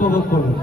উপভোগ করুন।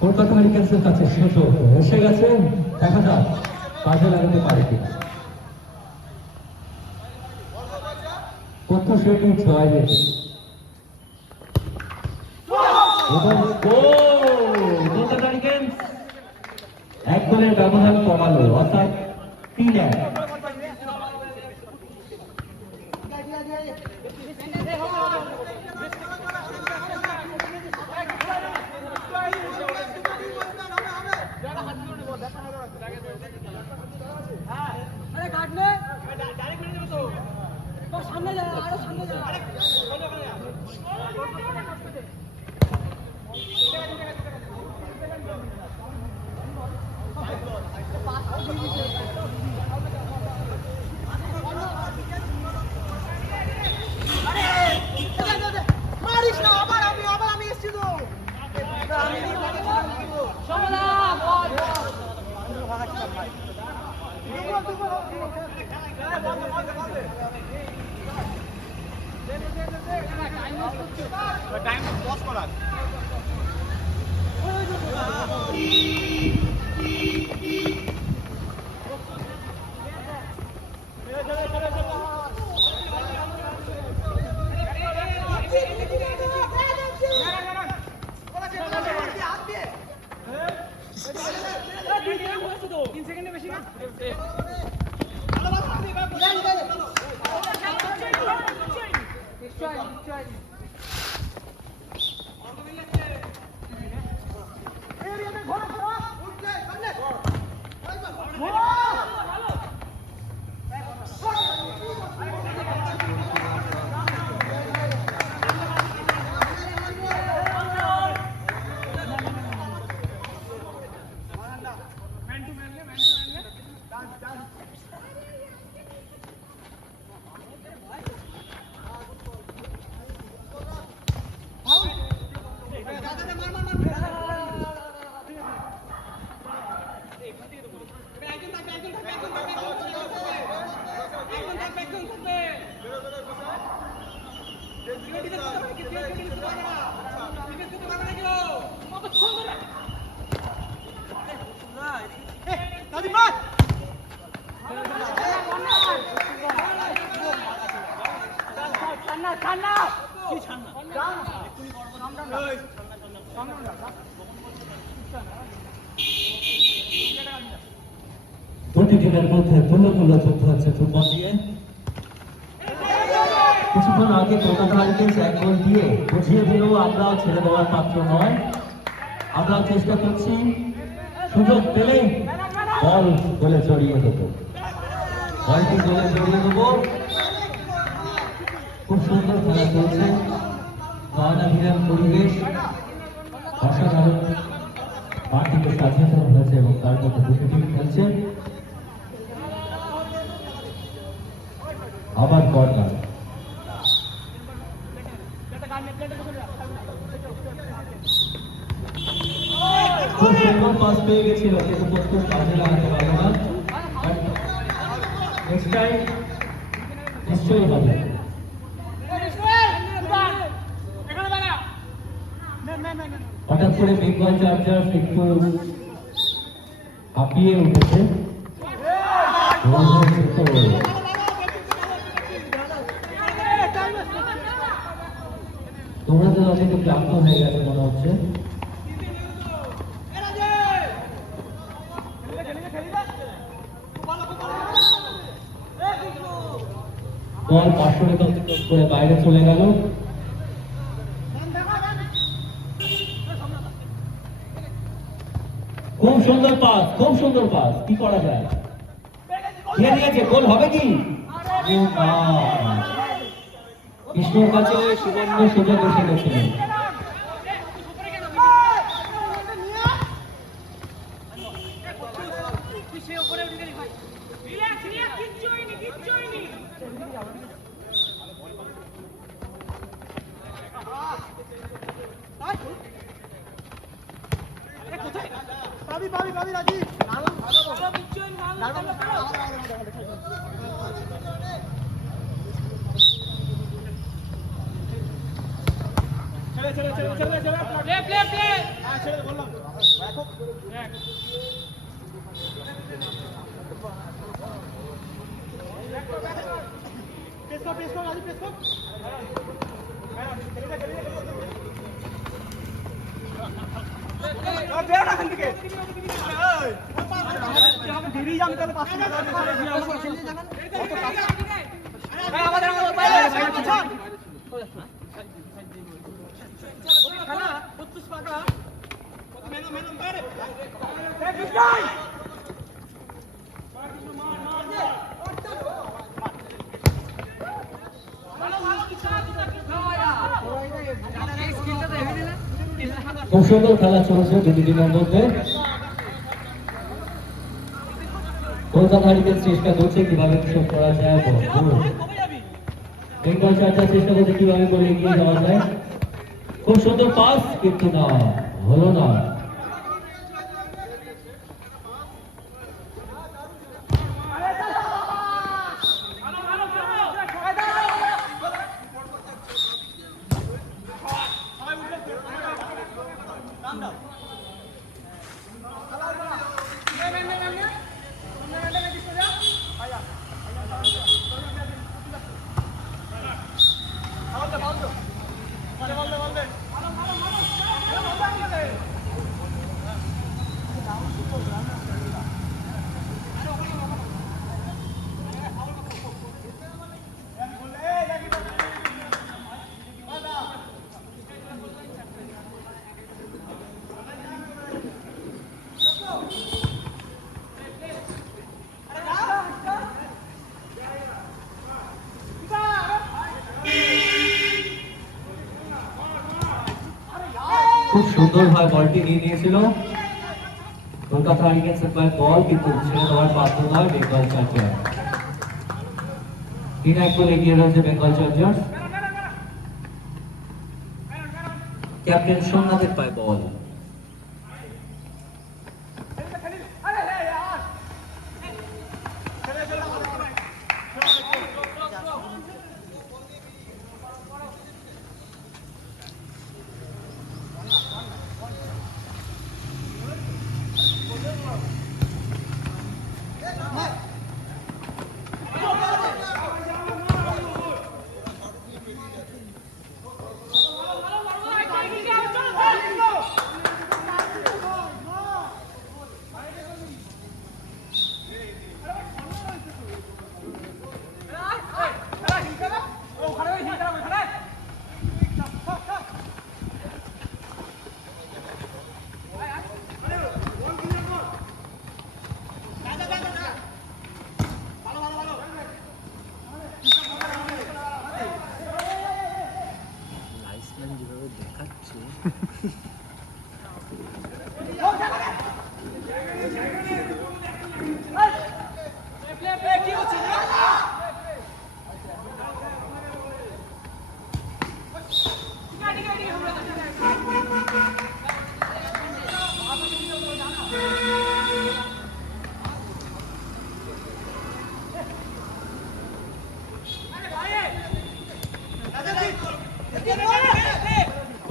কলকাতা মেডিকেলসের কাছে সুযোগ এসে গেছে, দেখা যাক কাজে লাগাতে পারে কিনা। সেটি জয় এক গোলের ব্যবধান কমালো, অর্থাৎ 3-1। দুটি টিমের মধ্যে তুল্যমূল্য যুদ্ধ হচ্ছে ফুটবল দিয়ে। কিছুক্ষণ আগে কলকাতা হাইটেন্স এক গোল দিয়ে বুঝিয়ে দিল আমরাও ছেড়ে দেওয়ার পাত্র নয়, আমরাও চেষ্টা করছি সুযোগ পেলে বল গোলে জড়িয়ে দেবো, বলটি গোলে জড়িয়ে দেবো। খুব সুন্দর খেলা চলছে, নয়নাভিরাম পরিবেশ, অসাধারণ মাঠটিকে স্বাধীনতা হয়েছে এবং তার মধ্যে দুটি টিম খেলছে। আবার কর্নার, খুব সুন্দর পাস পেয়ে গেছিল কিন্তু প্রত্যেক কাজে লাগাতে পারবে না। নেক্সট টাইম নিশ্চয়ই হবে। হঠাৎ করে বেঙ্গল চার্জার্স একটু হাঁপিয়ে উঠেছে। তোমরা তো অনেক ক্লান্ত হয়ে গেছে মনে হচ্ছে। বল 500 মিটার করে বাইরে চলে গেল। খুব সুন্দর পাস, খুব সুন্দর পাস, কি করা যায়? দিয়ে দিয়েছে, গোল হবে কি? কৃষ্ণর কাছে সুবর্ণ সুযোগ এসে গেছিল। খুব সুন্দর খেলা চলছে দুটি টিমের মধ্যে। কলকাতা হারিকেন্স চেষ্টা করছে কিভাবে কিছু করা যায়, বেঙ্গল চার্জার চেষ্টা করছে কিভাবে করে এগিয়ে যাওয়া যায়। খুব সুন্দর পাস, কিন্তু না, হলো না। খুব সুন্দরভাবে বলটি নিয়ে নিয়েছিল কলকাতা হারিকেন্সের বল, কিন্তু ছেড়ে দেওয়ার বাধ্য নয় বেঙ্গল চার্জার। 3-1 গোলে এগিয়ে রয়েছে বেঙ্গল চার্জার্স। ক্যাপ্টেন সোমনাথের পায় বল।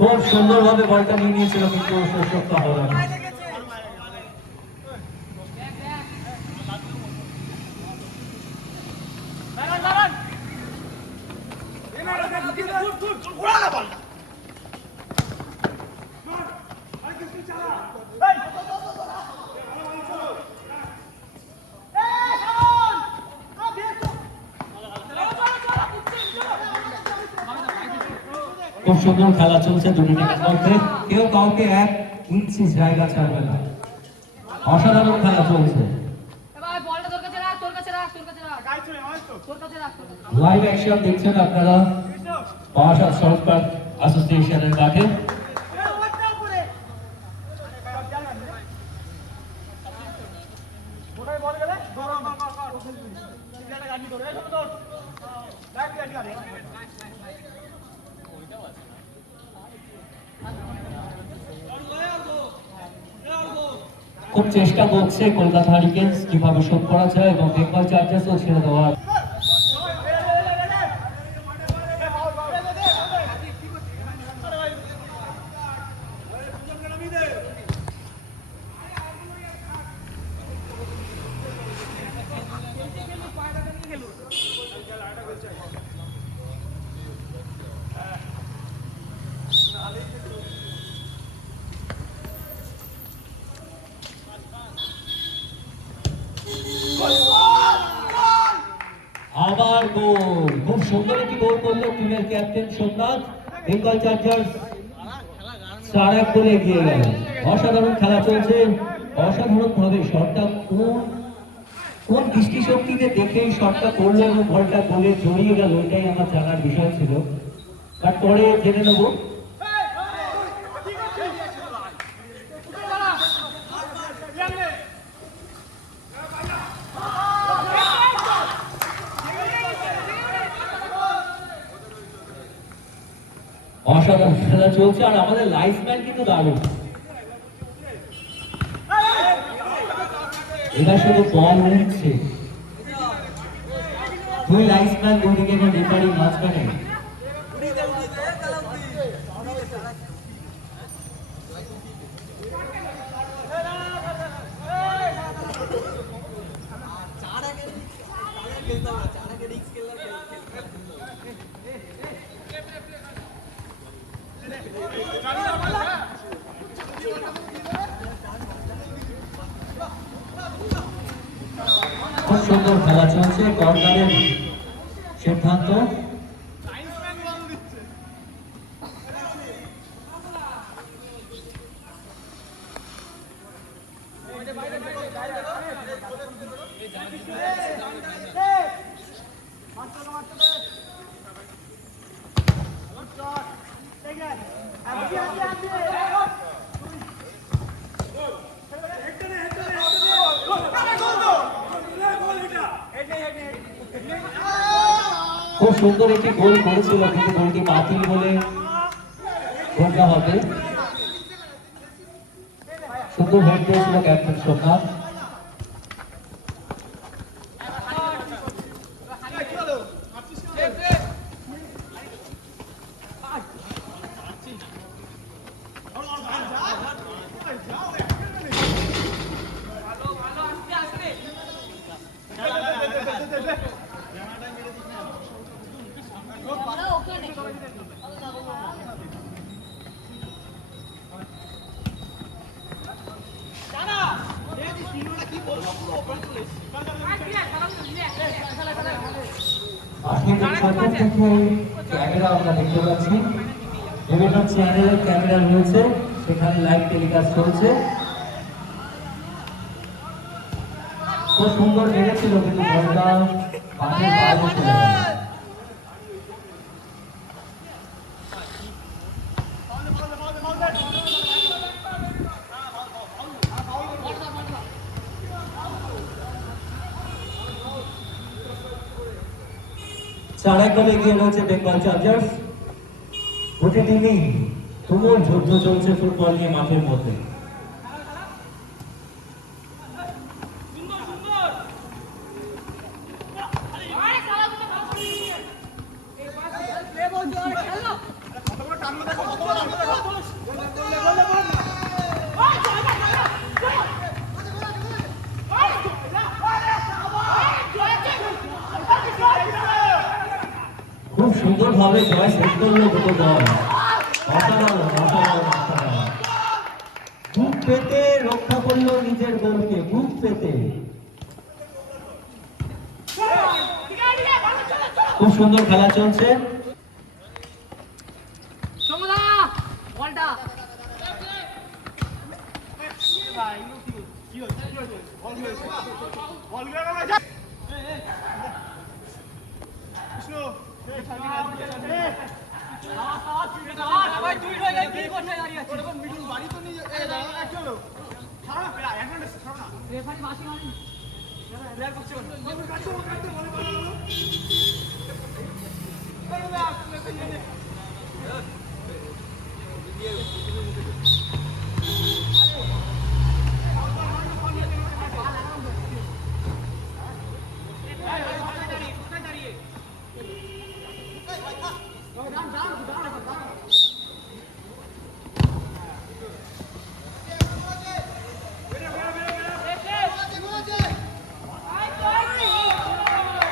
খুব সুন্দরভাবে বলটা নিয়ে নিয়েছিল কিন্তু সুযোগটা হলো না। খুব সুন্দর খেলা চলছে দুটি টিমের মধ্যে, কেউ কাউকে 1 ইঞ্চি জায়গা ছাড়বে না, অসাধারণ খেলা চলছে। লাইভ অ্যাকশন দেখছেন আপনারা বারাসাত সরকার অ্যাসোসিয়েশনের মাঠে। খুব চেষ্টা করছে কলকাতা হারিকেন্স কিভাবে শোধ করা যায় এবং বেঙ্গল চার্জার্সও ছেড়ে দেওয়ার। আবার গোল, খুব সুন্দর একটি গোল করলো টিমের ক্যাপ্টেন সোমনাথ। বেঙ্গল চার্জার্স 4-1 গোলে এগিয়ে গেল। অসাধারণ খেলা চলছে, অসাধারণ ভাবে শটটা কোন দৃষ্টিশক্তিতে দেখে শটটা করলো এবং বলটা গোলে জড়িয়ে গেল, এটাই আমার জানার বিষয় ছিল, তারপরে জেনে নেব। অসাধারণ খেলা চলছে আর আমাদের লাইফম্যান কিন্তু দারুণ। এবার শুধু বল উঠছে, 2 লাইফম্যান দুদিকে রেফারি মাঝখানে। খুব সুন্দর খেলা চলছে, কর্নারের সিদ্ধান্ত। খুব সুন্দর একটি গোল করেছিল কিন্তু গোলটি বাতিল বলে গণ্য হবে। সুন্দর হেড দিয়েছিল ক্যাপ্টেন সোমনাথ। ক্যামেরা আমরা দেখতে পাচ্ছি, বিভিন্ন চ্যানেলের ক্যামেরা রয়েছে, সেখানে লাইভ টেলিকাস্ট চলছে। খুব সুন্দর লেগেছিল কিন্তু বলটা মাঠের বাইরে চলে গেল। চার-এক গোলে এগিয়ে রয়েছে বেঙ্গল চার্জার্স। প্রতিদিনই তুমুল যুদ্ধ চলছে ফুটবল নিয়ে মাঠের মধ্যে। খুব সুন্দরভাবে জয় সেট করলো দুটো দল। অসাধারণ অসাধারণ অসাধারণ। বুক পেতে রক্ষা করলো নিজের গোলকে, বুক পেতে। খুব সুন্দর খেলা চলছে।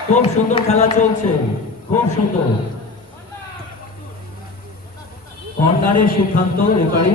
খুব সুন্দর খেলা চলছে, খুব সুন্দর। কর্নারের সিদ্ধান্ত রেফারি।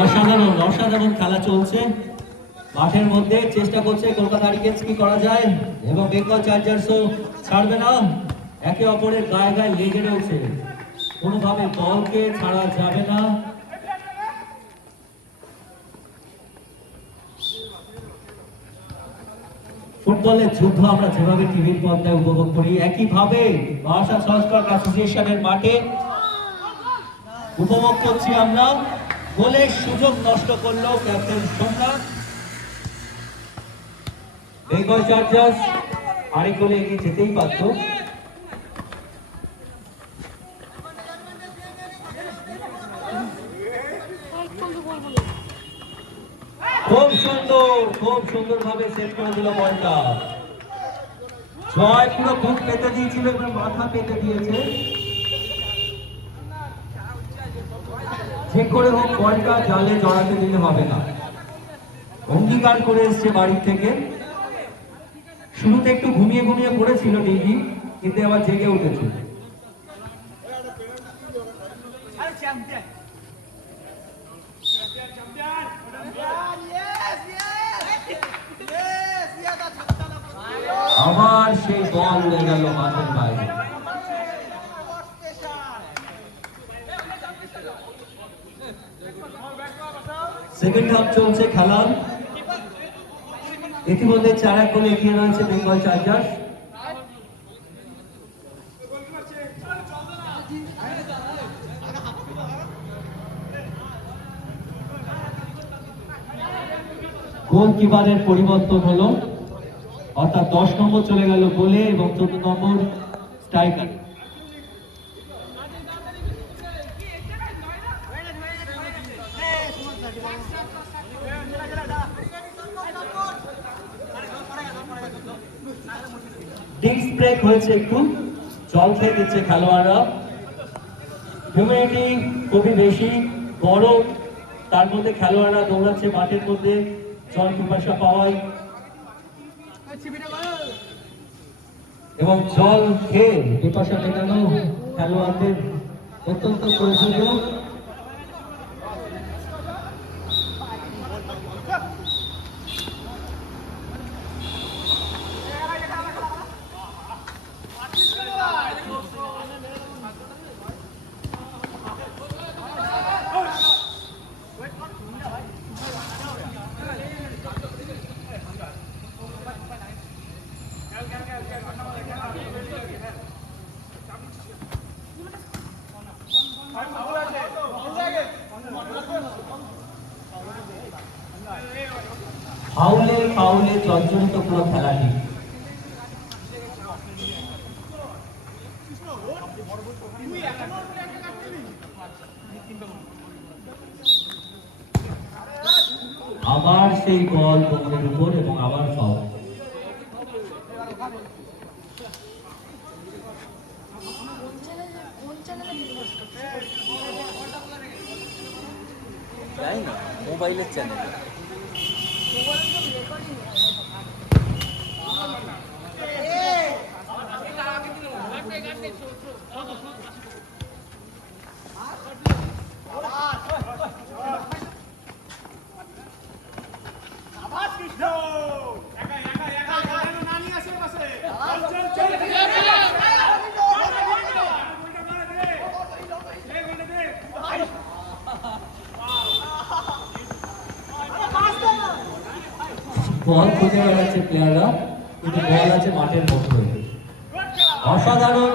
অসাধারণ অসাধারণ খেলা চলছে মাঠের মধ্যে। চেষ্টা করছে কলকাতা হারিকেন্স কি করা যায়, এবং বেঙ্গল চার্জার্সও ছাড়বে না, একে অপরের গায়ে গায়ে লেগে রয়েছে, কোনোভাবে বলকে ছাড়া যাবে না। ফুটবলের যুদ্ধ আমরা যেভাবে টিভির পর্দায় উপভোগ করি, একইভাবে মহারাষ্ট্র সংস্কার অ্যাসোসিয়েশনের মাঠে উপভোগ করছি আমরা। গোলের সুযোগ নষ্ট করলো ক্যাপ্টেন সোমনাথ। বেঙ্গল চার্জার্স আরেক গোলে এগিয়ে যেতেই পারত। খুব সুন্দর ভাবে সেট করে দিল বলটা। জয় পুরো বুক পেতে দিয়েছিল, এবার মাথা পেতে দিয়েছে। যে করে হোক বলটা জালে জড়াতে দিলে হবে না, অঙ্গীকার করে এসছে বাড়ির থেকে। শুরুতে একটু ঘুমিয়ে ঘুমিয়ে পড়েছিল ডিঙ্গি, কিন্তু আবার জেগে উঠেছে। আবার সেই বল উড়ে গেল মাঠের বাইরে। সেকেন্ড হাফ চলছে খেলার। ইতিমধ্যে 4-1 গোলে এগিয়ে রয়েছে বেঙ্গল চার্জার্স। গোলকিপারের পরিবর্তন হলো, অর্থাৎ 10 নম্বর চলে গেল গোলে এবং 14 নম্বর স্ট্রাইকার। ডিস্ক ব্রেক হয়েছে, একটু জল খেয়ে দিচ্ছে খেলোয়াড়রা। হিউমিডিটি খুবই বেশি, গরম, তার মধ্যে খেলোয়াড়রা দৌড়াচ্ছে মাঠের মধ্যে জল পিপাসা পাওয়ায়, এবং জল খেয়ে পিপাসা মেটানো খেলোয়াড়দের অত্যন্ত প্রয়োজনীয়। ফাউলে ফাউলে জর্জরিত পুরো খেলাটি। আবার সেই বল কোমরের উপর এবং আবার ফাউল। তাই না, মোবাইলের চ্যানেলে। বল খুঁজে বেড়াচ্ছে প্লেয়াররা, কিন্তু বল আছে মাঠের মধ্যে। অসাধারণ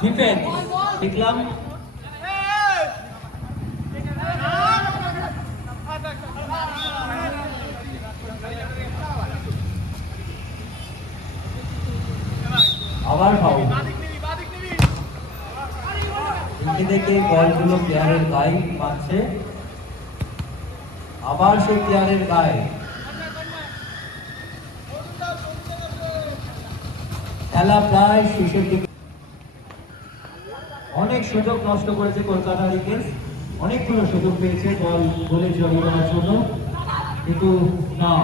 ডিফেন্স দেখলাম। আবার ফাউল। এদিকে থেকে বলগুলো প্লেয়ারের গায়ে মারছে, আবার সেই প্লেয়ারের গায়ে। খেলা প্রায় শেষের দিকে। অনেক সুযোগ নষ্ট করেছে কলকাতা কিংস, অনেকগুলো সুযোগ পেয়েছে বল গোলে জড়িয়ে দেওয়ার জন্য, কিন্তু না।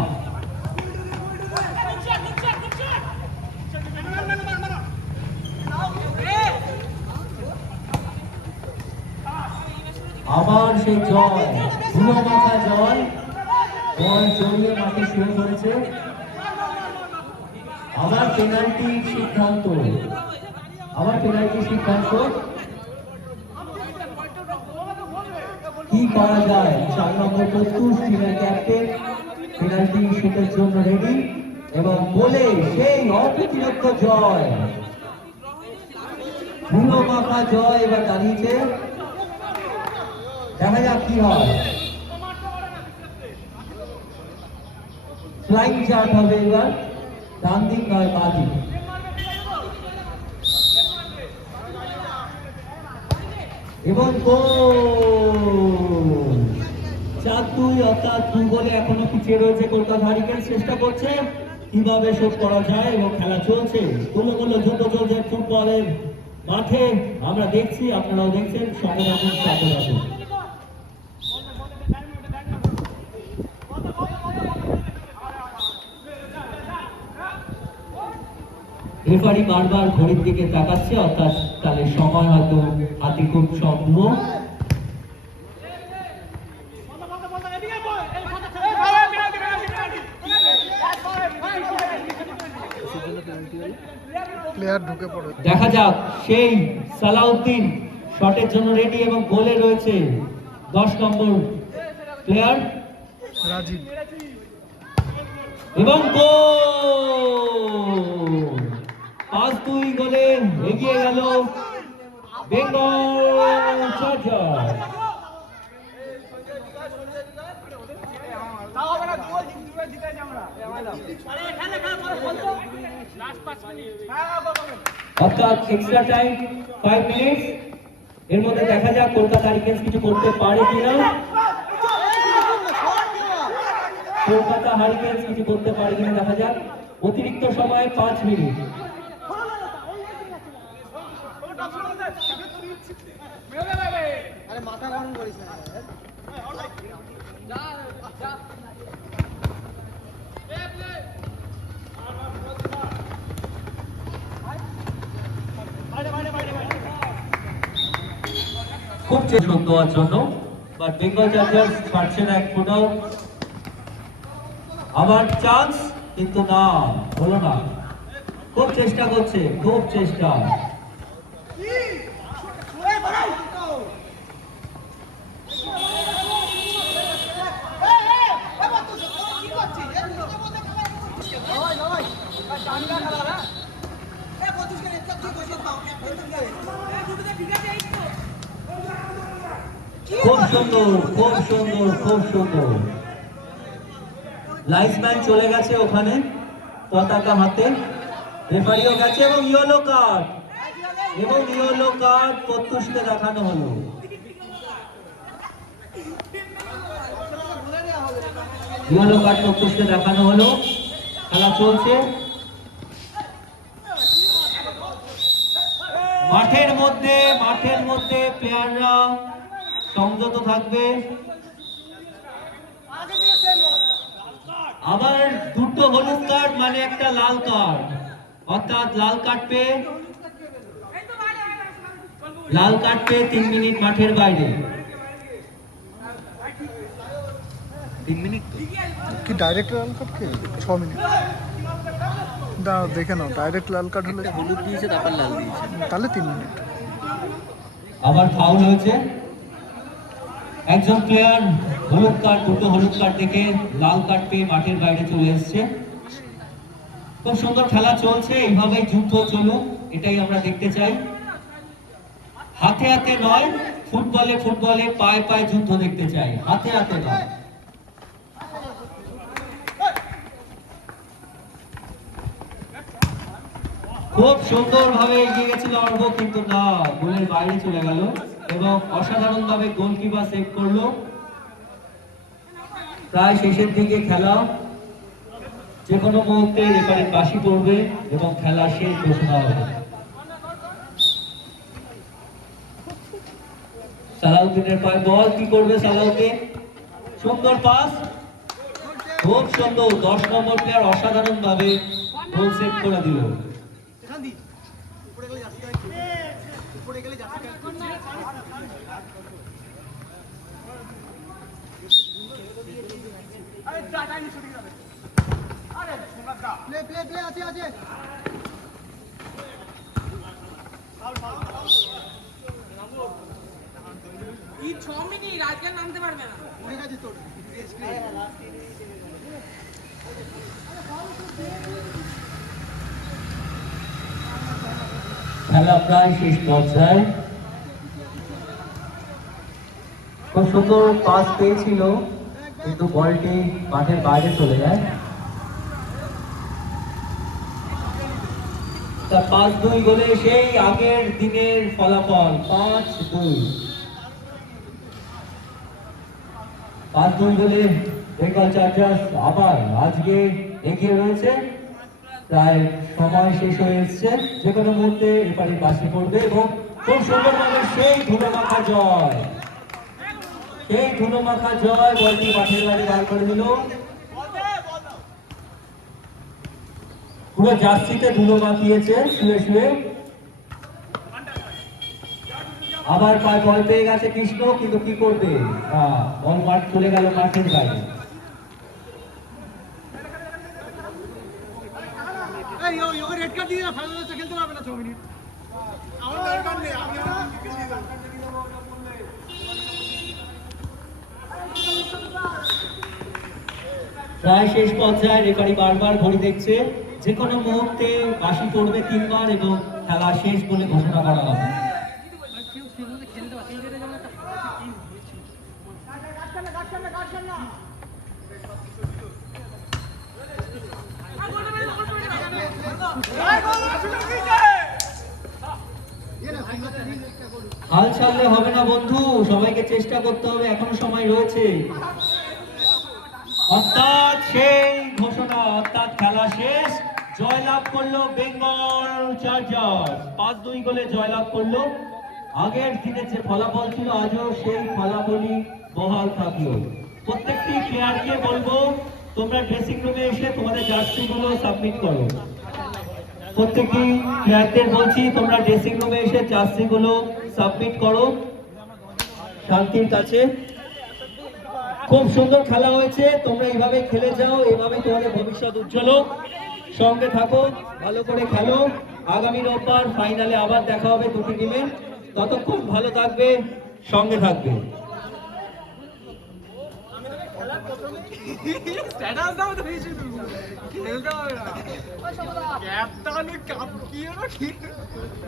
আবার সেই জয়, ধুলো মাখা জয়, বল জড়িয়ে মাঠে শুয়ে পড়েছে। আবার পেনাল্টির সিদ্ধান্ত, আবার পেনাল্টির সিদ্ধান্ত। কি করা যায়? 4 নম্বর প্রত্যুষ টিমের ক্যাপ্টেন পেনাল্টি শুটের জন্য রেডি, এবং বলে সেই অপ্রতিরোধ্য জয়, ধুলো মাখা জয় এবার দাঁড়িয়েছে। দেখা যাক কি হয়। ফ্লাইং চার্ট হবে এবার, ডান দিক নয় বাঁ দিক। এবং গোল 4-2, অর্থাৎ 2 গোলে এখনো পিছিয়ে রয়েছে কলকাতা কিংস। চেষ্টা করছে কিভাবে শোধ করা যায়, এবং খেলা চলছে। কোনো যুদ্ধ চলছে ফুটবলের মাঠে, আমরা দেখছি, আপনারাও দেখছেন। সঙ্গে রাখুন, সাথে রাখুন। রেফারি বারবার ঘড়ির দিকে তাকাচ্ছে, অর্থাৎ তাহলে সময় হয়তো হাতে খুব সম্ভব। দেখা যাক, সেই সালাউদ্দিন শটের জন্য রেডি এবং গোলে রয়েছে 10 নম্বর প্লেয়ার রাজীব, এবং গোল 5-2 গোলে এগিয়ে গেল বেঙ্গল চার্জার। অর্থাৎ এক্সট্রা টাইম 5 মিনিট। এর মধ্যে দেখা যাক কলকাতা কিংস কিছু করতে পারে কিনা। কলকাতা কিংস কিছু করতে পারে কিনা দেখা যাক। অতিরিক্ত সময় 5 মিনিট। মাথা গরম করিস না। খুব চেষ্টা দেওয়ার জন্য, বাট বেঙ্গল চার্জার্স পারছে না এক ফুটাও। আবার চান্স, কিন্তু না, হলো না। খুব চেষ্টা করছে, খুব চেষ্টা। খুব সুন্দর, খুব সুন্দর, খুব সুন্দর। লাইন্সম্যান চলে গেছে ওখানে পতাকা হাতে, রেফারিও গেছে, এবং ইয়েলো কার্ড প্রত্যুষকে দেখানো হলো। ইয়েলো কার্ড প্রত্যেককে দেখানো হলো। খেলা চলছে মাঠের মধ্যে প্লেয়াররা সংযত থাকবে। আবার দুটো হলুদ কার্ড মানে একটা লাল কার্ড, অর্থাৎ লাল কার্ড পেয়ে 3 মিনিট মাঠের বাইরে। 3 মিনিট তো কি ডাইরেক্ট লাল কার্ড কি 6 মিনিট? দাঁড়াও দেখে নাও, ডাইরেক্ট লাল কার্ড হলে হলুদ দিয়েছে, তারপর লাল দিয়েছে। তাহলে 3 মিনিট। আবার ফাউল হয়েছে, একজন প্লেয়ার দুটো হলুদ কার্ড দেখে লাল কার্ড পেয়ে মাঠের বাইরে চলে এসেছে। খুব সুন্দর খেলা চলছে, এইভাবেই যুদ্ধ চলুক, এটাই আমরা দেখতে চাই। হাতে হাতে নয়, ফুটবলে পায়ে পায়ে যুদ্ধ দেখতে চাই, হাতে হাতে নয়। খুব সুন্দরভাবে এগিয়ে গেছিল অর্ঘ্য, কিন্তু না, গোলের বাইরে চলে গেল এবং অসাধারণভাবে গোলকিপার সেভ করলো। প্রায় শেষের দিকে খেলা, যে কোনো মুহূর্তে রেফারির বাঁশি পড়বে এবং খেলা শেষ ঘোষণা হবে। সালাউদ্দিনের পায়ে বল, কি করবে সালাউদ্দিন? সুন্দর পাস, খুব সুন্দর। 10 নম্বর প্লেয়ার অসাধারণভাবে গোল সেভ করে দিল। এই 6 মিনিট আজকে নামতে পারবে না। খেলা প্রায় শেষ পর্যায়ে। খুব সুন্দর পাস পেয়েছিল, কিন্তু বলটি মাঠের বাইরে চলে যায়। তার 5-2 গোলে সেই আগের দিনের ফলাফল 5-2। 5-2 গোলে বেঙ্গল চার্জার্স আবার আজকে এগিয়ে রয়েছে। প্রায় সময় শেষ হয়ে এসছে, যে কোনো মুহূর্তে এবারে বাসি পড়বে এবং খুব সুন্দরভাবে সেই ধুলোমাখা জয়, বলটি মাঠের বাইরে বার করে দিল। পুরো জার্সিতে ধুলো মাখিয়েছে শুয়ে। আবার পায় বল পেয়ে গেছে কৃষ্ণ, কিন্তু কি করবে? বল মাঠ চলে গেল মাঠের বাইরে। প্রায় শেষ পর্যায়ে, রেফারি বারবার ঘড়ি দেখছে, যে কোনো মুহূর্তে বাঁশি পড়বে 3 বার এবং খেলা শেষ বলে ঘোষণা করা হবে। হাল ছাড়লে হবে না বন্ধু, সবাইকে চেষ্টা করতে হবে, এখনো সময় রয়েছে। অর্থাৎ সেই ঘোষণা, অর্থাৎ খেলা শেষ, জয়লাভ করলো বেঙ্গল চার্জার্স, 5-2 গোলে জয়লাভ করলো। আগের দিনে যে ফলাফল ছিল, আজও সেই ফলাফলই বহাল থাকলো। প্রত্যেকটি প্লেয়ারকে বলবো, তোমরা ড্রেসিং রুমে এসে তোমাদের জার্সি গুলো সাবমিট করো। প্রত্যেকটি প্লেয়ারদের বলছি, তোমরা ড্রেসিং রুমে এসে জার্সি গুলো সাবমিট করো শান্তির কাছে। খুব সুন্দর খেলা হয়েছে, তোমরা এইভাবে খেলে যাও, এইভাবে তোমাদের ভবিষ্যৎ উজ্জ্বল হোক। সঙ্গে থাকো, ভালো করে খেলো। আগামী রোববার ফাইনালে আবার দেখা হবে দুটি টিমের। ততক্ষণ ভালো থাকবে, সঙ্গে থাকবে। স্ট্যাটাস দাও তো বেশি তুমি খেলতে হবে না ক্যাপ্টেন কাপ কি হলো কি